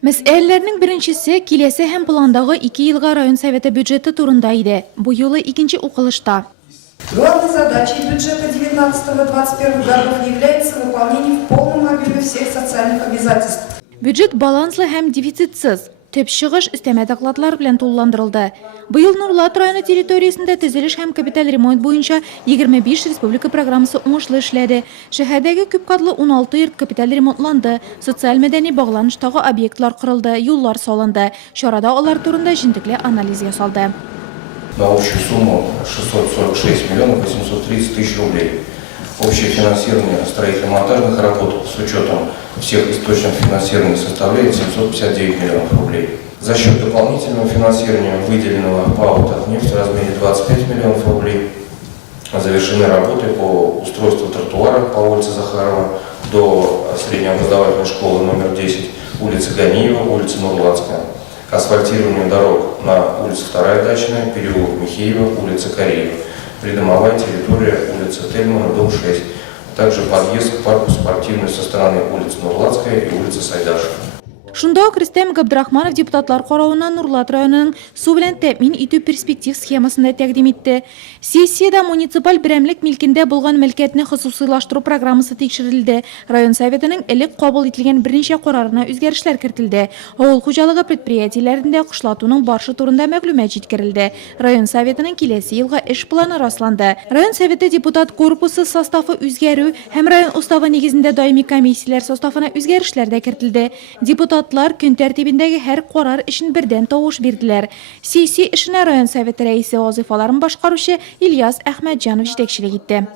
Мәсьәләләрнең беренчесе киләсе һәм пландагы 2 елга район советы бюджеты турында иде. Бу юлы икенче укылышта. Главной задачей бюджета 19-21 годов является выполнение в полном объеме всех социальных обязательств. Бюджет баланслы һәм дефицитсыз. Төп чыгыш өстәмә докладлар белән тулыландырылды. Быел Нурлат районы территориясендә төзелеш һәм капиталь ремонт буенча 25 республика программасы уңышлы эшләде. Шәһәрдәге күп катлы 16 йорт капиталь ремонтланды. Социаль-мәдәни багланыштагы объектлар корылды, юллар салынды. Чарада алар турында җентекле анализ ясалды. На общую сумму 646 миллионов 830 тысяч рублей. Общее финансирование строительно-монтажных работ с учетом всех источников финансирования составляет 759 миллионов рублей. За счет дополнительного финансирования, выделенного ПАО «Татнефть» в размере 25 миллионов рублей, завершены работы по устройству тротуара по улице Захарова до среднеобразовательной школы номер 10, улицы Ганиева, улица Нурлатская. Асфальтированию дорог на улице 2 Дачная, переулок Михеева, улица Кореева, придомовая территория улицы Тельмана, дом 6, а также подъезд к парку спортивный со стороны улицы Нурлатская и улицы Сайдашева. Шунда ук Рөстәм Габдрахманов депутатлар карауына Нурлат районының су белән тәэмин итү перспектив схемасын да тәкъдим итте. Сессиядә муниципаль берәмлек милкендә булган мөлкәтне хосусыйлаштыру программасы тикшерелде. Район советының элек кабул ителгән берничә карарына үзгәрешләр кертелде. Авыл хуҗалыгы предприятиеләрендә кышлатуның барышы турында мәгълүмат җиткерелде. Район советының киләсе елга эш планы расланды. Район советы депутат корпусы составы үзгәрү һәм район уставы нигезендә даими комиссияләр составына үзгәрешләр дә кертелде. Депутатлар көн тәртибендәге һәр карар өчен бердән тавыш бирделәр. Сессия эшенә район советы рәисе вазифаларын башкаручы Ильяс Әхмәтҗанов җитәкчелек итте.